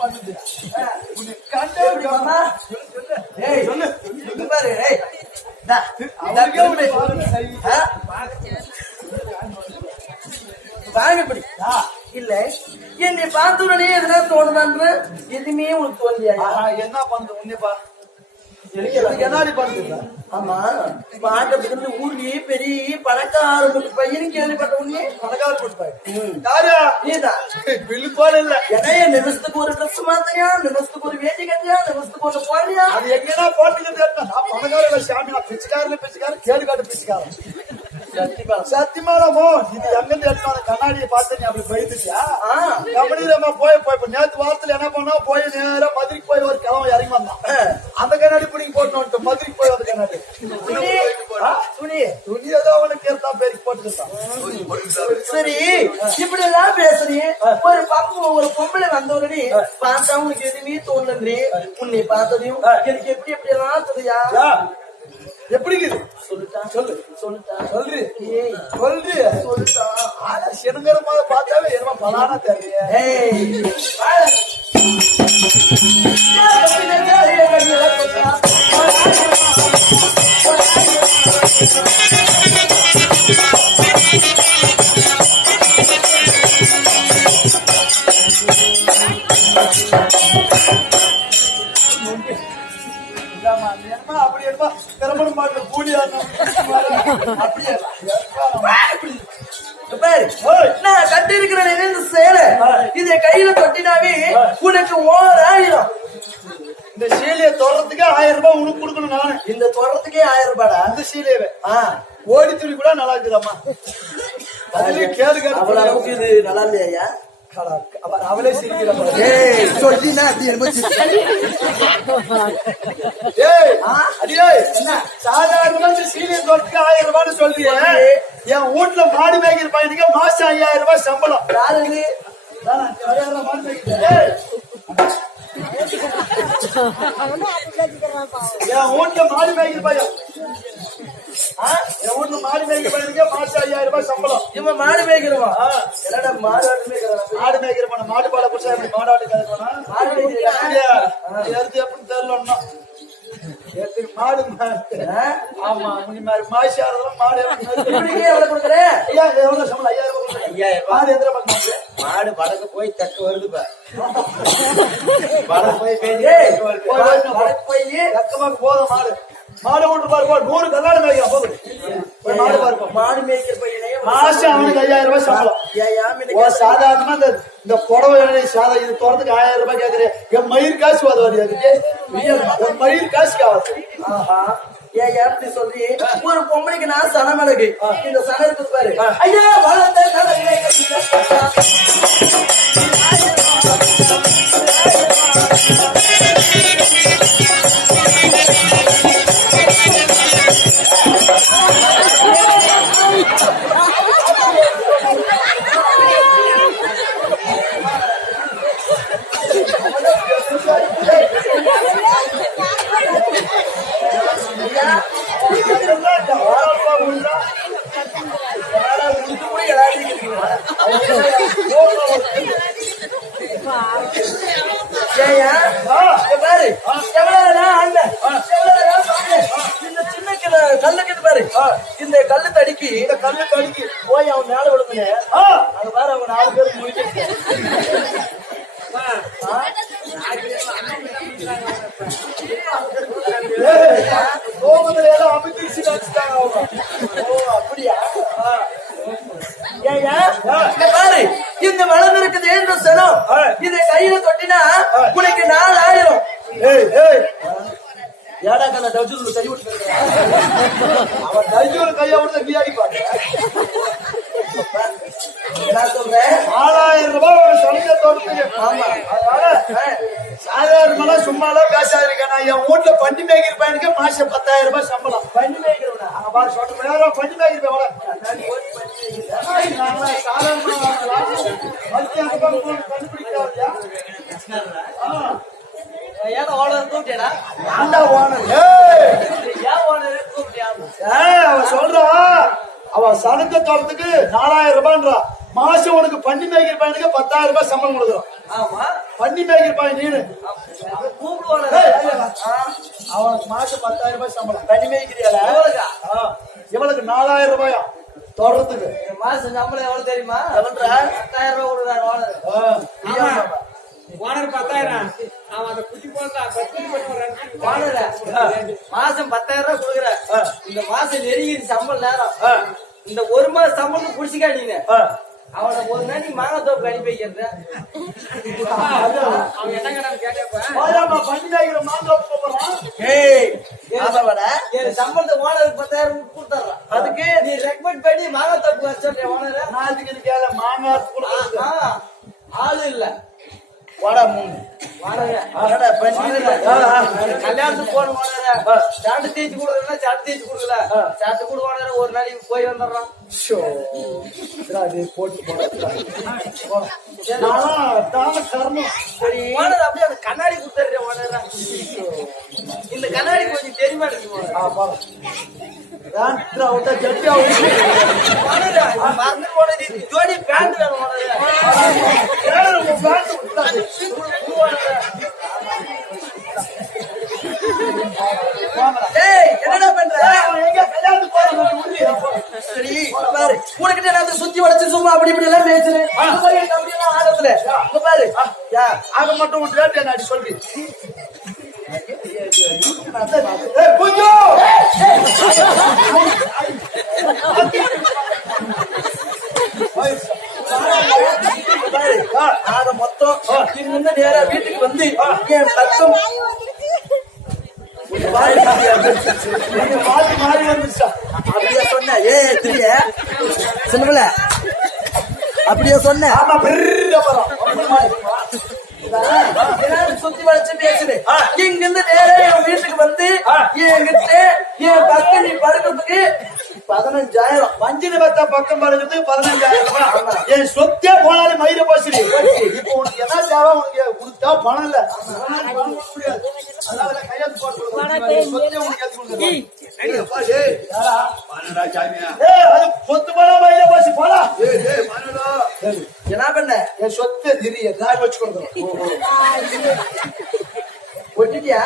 பண்ணுது கண்டே சொல்லு பாரு வாங்கப்படி இல்ல என்னை பார்த்துடனே எதுனா தோணுதான்ற எதுவுமே உனக்கு தோல்வியா என்ன பண்றது உன்னைப்பா என்னாடி பண்றது ஆமா பாட்டத்துக்கு ஊர்லயே பெரிய பணக்கார பையனு கேள்விப்பட்ட உடனே பணக்கார போட்டு நீதான் விழுப்பாடு இல்ல ஏன்னா நிமிஷத்துக்கு ஒரு ட்ரெஸ் மாத்தையா நிமிஷத்துக்கு ஒரு வேட்டி கட்டியா நிமிஷத்துக்கு ஒண்ணு போடியா அது எங்கன்னா போட்டுக்கிட்டு நான் பணக்கார சாமி நான் பிச்சுக்காரன் கேடு காட்டு பிச்சுக்காரன் சத்தியமானமோ இது எங்கிருந்து எடுத்தான கண்ணாடியை பார்த்து நீ அப்படி போயிடுச்சியா கபடியிலமா போய் நேற்று வாரத்துல என்ன பண்ணா போய் நேரம் மதுரைக்கு போய் ஒரு கிழமை இறங்கி வந்தான் அந்த கண்ணாடி பிடிங்கி போட்டு வந்துட்டு மதுரைக்கு போய் அந்த கண்ணாடி துணி ஏதோ உனக்கு ஏற்கா பேருக்கு போட்டுக்கிட்டான் சரி இப்படி எல்லாம் பேசுறீங்க ஒரு பக்கம் ஒரு பொம்பளை வந்தவரே பார்த்தா உனக்கு எதுவுமே தோணுன்றே உன்னை பார்த்ததையும் எனக்கு எப்படி எப்படி எல்லாம் தெரியா எப்படி சொல்லுட்டான் சிறுங்கரமாக பார்த்தாவே என்ன பலானா தெரியல அப்படி எடுப்பா திறமண மாட்டு கூலியா நான் கட்டி இருக்கிற சேலை இதை கையில தொட்டினாவே உனக்கு ஓராயிரம் இந்த சீலையை தொடறதுக்கே 1000 ரூபாய் உனக்கு கொடுக்கணும் நானு இந்த தொடறதுக்கே 1000 ரூபாடா அந்த சீலையவே ஓடி துணி கூட நல்லா இருக்குதாம்மா அவ்வளவுக்கு இது நல்லா இல்லையா அவளே சாதாரண சீனியர் தோட்டத்துக்கு 1000 ரூபான்னு சொல்றீங்க என் வீட்டுல மாடு மேய்க்கிற பையனுக்கு மாசம் 5000 ரூபாய் சம்பளம் என் வீட்டுல மாடு மேய்க்கிற பையன் என் வீட்டுல மாடு மேய்க்கிற பையனுக்கு மாசம் 5000 ரூபாய் சம்பளம் இவன் மாடு மேய்க்கிறவா மாடு மேய்க்கிறவன மாடு பாட குடிச்சா எப்படி மாடாடு எப்படின்னு தெரியல மாடு ஆமா மாசி ஆறதெல்லாம் மாடு எவ்வளவு கொடுக்குறேன் எவ்வளவு சம்பளம் 5000 மாடு எத்தனை பக்கம் மாடு வடக்கு போய் தக்க வருது வடக்கு போய் தக்கமாக போதும் மாடு மாடு ஓட்டு பாரு 100 கல்லாடு மேய்க்கலாம் போதும் மாடு பாரு மாடு மேய்க்கிற பையனே மாசம் அவனுக்கு 5000 ரூபாய் சம்பளம் சாதாரணமா இந்த புடவை இது தோறதுக்கு 1000 ரூபாய் கேக்குறேன் என் மயிர் காசு அது என் மயிர் காசு ஆகுது ஆஹா ஏன் எப்படி சொல்லி ஒரு பொம்பளைக்கு நான் சனமிளகு இந்த சனம் இருக்குது பாரு ஐயா வளர்ந்த இந்த கல்லு தடிக்கு போய் அவன் மேல விழுந்து அங்க பாரு அவங்க 4 பேருக்கு முடிக்க அப்படியா பாரு இந்த வளர்ந்து இருக்குது என்று சனம் இதை கையில தொட்டினா உனக்கு 4000 ஏடா கண்ண டஜூர் கை விட்டு அவன் டஜூர் கையை விட்டு வீடி பாரு நான் சொல்றேன் 4000 ரூபாய் ஒரு சமைக்க தோட்டத்துக்கு ஆமா சாதாரணமா சும்மாலாம் பேசாதிருக்கேன் நான் என் வீட்டுல பண்டி மேய்க்கிற பையனுக்கு மாசம் 10000 ரூபாய் சம்பளம் பண்டி மேய்க்கிறவனா அங்க பாரு சொல்ற நேரம் பண்டி மேய்க்கிற கண்டுபிடிக்காதியா ஏன் ஓனர் கூப்பிட்டா அவன் சொல்றான் அவன் சனத்தை தோறதுக்கு 4000 ரூபாய்ன்றா மாசம் உனக்கு பண்ணி மேய்க்கிற பையனுக்கு 10,000 ரூபாய் சம்பளம் கொடுக்குறோம். ஆமா பண்ணி மேய்க்கிற பையன் நீனு கூப்பிடுவான அவனுக்கு மாசம் 10,000 ரூபாய் சம்பளம். பண்ணி மேய்க்கிறியாடா இவளுக்கு 4,000 ரூபாயா தொடர்றதுக்கு. மாசம் சம்பளம் எவ்வளவு தெரியுமா? 10,000 ரூபாய் கொடுக்குறாரு ஓனர் 10,000 அவன் அந்த குட்டி போட்டா மாசம் 10,000 ரூபாய் கொடுக்குற. இந்த மாசம் நெருங்கி சம்பளம் நேரம் இந்த ஒரு மாசம் சம்பளம் குடிச்சுக்கா நீங்க அவனை ஒரு நாளைக்கு மாங்காய் தோப்பு அனுப்பி வைக்கிறது. அவன் என்ன கேட்டப்ப சம்பளத்தை ஓனருக்கு 10,000 கொடுத்துறான். அதுக்கு நீ ரெக்கமெண்ட் பண்ணி மாங்காய் தோப்பு வர சொல்ற ஓனர. ஆளு இல்ல கல்யாணத்துக்கு போன ஓனர சாட்டு தேய்ச்சி கொடுக்குறா சாட்டு தேய்ச்சி கொடுக்கல சாட்டு கூட ஓனர ஒரு நாளைக்கு போய் வந்துடுறான். சரி ஓனர் அப்படியே அந்த கண்ணாடி கொடுத்துற ஓனர. இந்த கண்ணாடி கொஞ்சம் தெரியுமா இருக்கு ஜோடி பேண்ட் வேணும் என்னடா பண்ற? சரி உனக்கிட்ட நான் சுத்தி வளைச்சு சும்மா அப்படி இப்படி எல்லாம் பேசுறேன் ஆகத்துல பாரு ஆக மட்டும் நான் சொல்லி ஆக மொத்தம் இங்கிருந்து நேரா வீட்டுக்கு வந்து என் பக்கம் மாறி வந்துச்சா அப்படியே சொன்ன திரிய சின்னபிள்ள அப்படியே சொன்ன சுத்தி வளைச்சு பேசுறேன். இங்கிருந்து நேரா என் வீட்டுக்கு வந்து என்கிட்ட என் பக்கம் நீ படுக்கிறதுக்கு 15,000 மஞ்சள் பத்தா பக்கம் படுக்கிறதுக்கு 15,000 ரூபாய். என் சொத்தே போனாலும் மயிர போச்சு. இப்போ உனக்கு என்ன தேவை? உனக்கு கொடுத்தா பணம் இல்ல முடியாது. அதாவது கையெழுத்து போட்டு சொத்தே உனக்கு சொத்து பணம் மயிர போச்சு போடா. என்ன பண்ண? என் சொத்தை திரிய தாய் வச்சு கொடுக்குறோம். ஒட்டிட்டியா?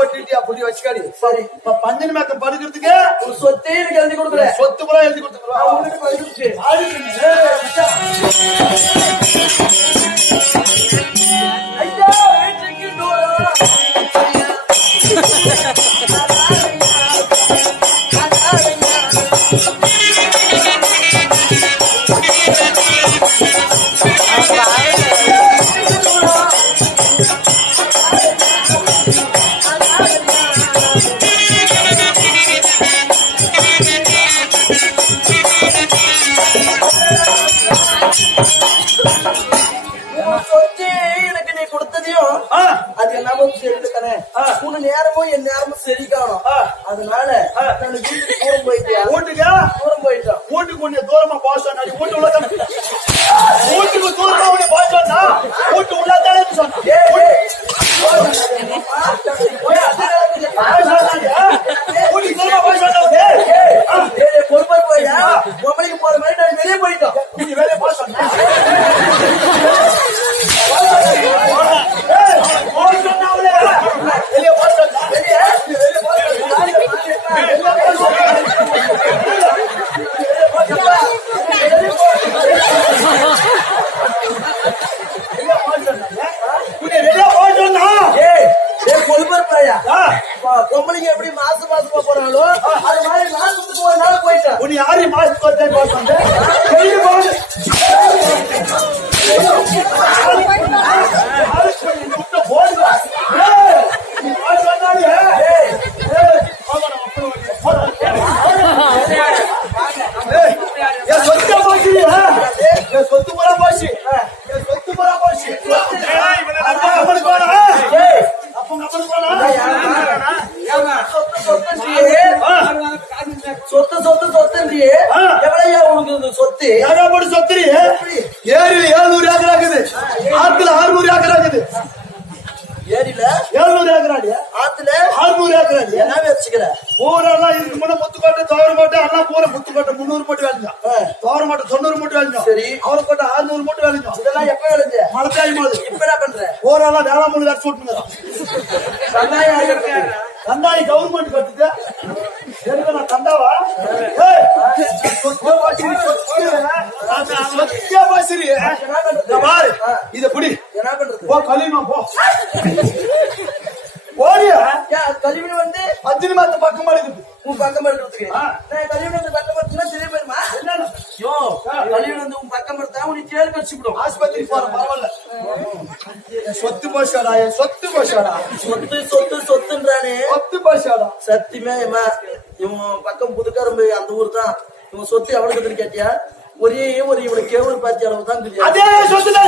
ஒட்டிட்டியா புடி வச்சுக்காடி. சரி இப்ப பஞ்சனி மேக்க படுக்கிறதுக்கு ஒரு சொத்தே எனக்கு எழுதி கொடுக்குறேன். சொத்து கூட எழுதி கொடுத்துருவோம். எனக்கு நீ கொடுத்ததையும் அது எல்லாமே செலுத்துக்கணே. உன் நேரமும் என் நேரமும் சரிக்காணும். அதனால நான் வீட்டுக்கு தூரம் போயிட்டியா? வீட்டுக்கு தூரம் போயிட்டான். வீட்டுக்கு கொஞ்சம் தூரமா பாசம் வீட்டு உள்ள வீட்டுக்கு தூரமா உன்னை பாசம்னா வீட்டு உள்ளதானே சொன்ன பொறுப்பா போயா பொம்பளைக்கு போற மாதிரி நான் வெளியே போயிட்டோம். நீ வேலையை பாசம் வெளியே பாசம் பொம்பளைங்க எப்படி மாசமா போறாங்களோ அது மாதிரி மாசத்துக்கு ஒரு நாள் போயிட்டேன். உன்னை யாரையும் மாசத்துக்கு சொத்து போறா போச்சு. சொத்து போறா போச்சு. சொத்துன்றியே எவ்வளவு உனக்கு சொத்து? ஏகப்பட்ட சொத்து. ஏரியில 700 ஏக்கர் ஆகுது. ஆத்துல 600 ஏக்கர் ஆகுது. ஏரியில 700 ஏக்கர் ஆடியா? ஆத்துல 600 ஏக்கர் ஆடியா? என்ன வச்சுக்கிற? பூரெல்லாம் இதுக்கு முன்ன முத்துக்கோட்டை தவறு போட்டு அண்ணா பூரா முத்துக்கோட்டை 300 போட்டு வேலை விளைஞ்சோம் தோர மட்டும் 90 மூட்டை விளைஞ்சோம் சரி. அவரை போட்டு 600 மூட்டை விளைஞ்சோம் இதெல்லாம் எப்ப விளைஞ்ச? மழை பெய்யும் போது இப்ப என்ன பண்ற? ஓரெல்லாம் வேளாண் வேற சூட்டுங்கிறான் சன்னாயம் ஆகிறது. கண்டாய் கவர்மெண்ட் கட்டுது எதுக்கு நான் கண்டாவா ஏய், சொத்தியா பாசிரி, சொத்தியா பாசிரி. இங்க பாரு இத புடி என்ன பண்றது? போ கலிமா போ ஓடியா ஏன் கழிவுல வந்து அஞ்சு மாத்த பக்கமா இருக்குது உன் பக்கம் இருக்கிறதுக்கு ஆ. கழிவுல வந்து பக்கம் எடுத்துனா தெரிய போயிருமா? என்னன்னு யோ கழிவுல வந்து உன் பக்கம் எடுத்தா உனக்கு ஜெயிலுக்கு வச்சுக்கிடும். ஆஸ்பத்திரி போற பரவாயில்ல என் சொத்து போச்சாடா என் சொத்து போச்சாடா சொத்து சொத்து சொத்துன்றானே. சொத்து போச்சாடா சத்தியமே இவன் பக்கம் புதுக்கரும்பு அந்த ஊர் தான். இவன் சொத்து எவ்வளவு கேட்டியா? ஒரே ஒரு இவனுக்கு கேவல் பாத்தி அளவு தான் தெரியும். அதே சொத்துல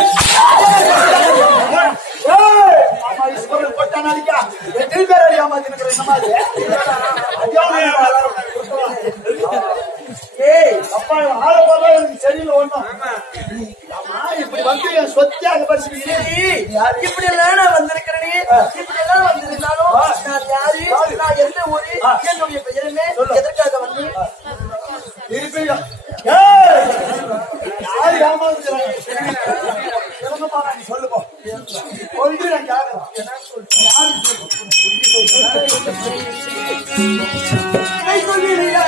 அம்மா ஈஸ்வரன் கொட்டான் அடிக்கா எத்தனை பேர் அடி ஏமாத்தினுக்கிற இந்த மாதிரி ஏய் அப்பா ஆள போதா எனக்கு சரியில்லை ஒண்ணும் அம்மா இப்படி வந்து என் சொத்தியாக பறிச்சுக்கிறீங்க இப்படி எல்லாம் நான் வந்திருக்கிறேன். இப்படி எல்லாம் வந்திருந்தாலும் நான் யாரு, நான் எந்த ஊரு, என்னுடைய பெயருமே எதற்காக வந்து இருப்பீங்க ஏய் யாரு ஏமாந்துறாங்க நீ சொல்லுப்போ ஒன்று நான் கேட்கறேன் கை சொல்லிடுறியா?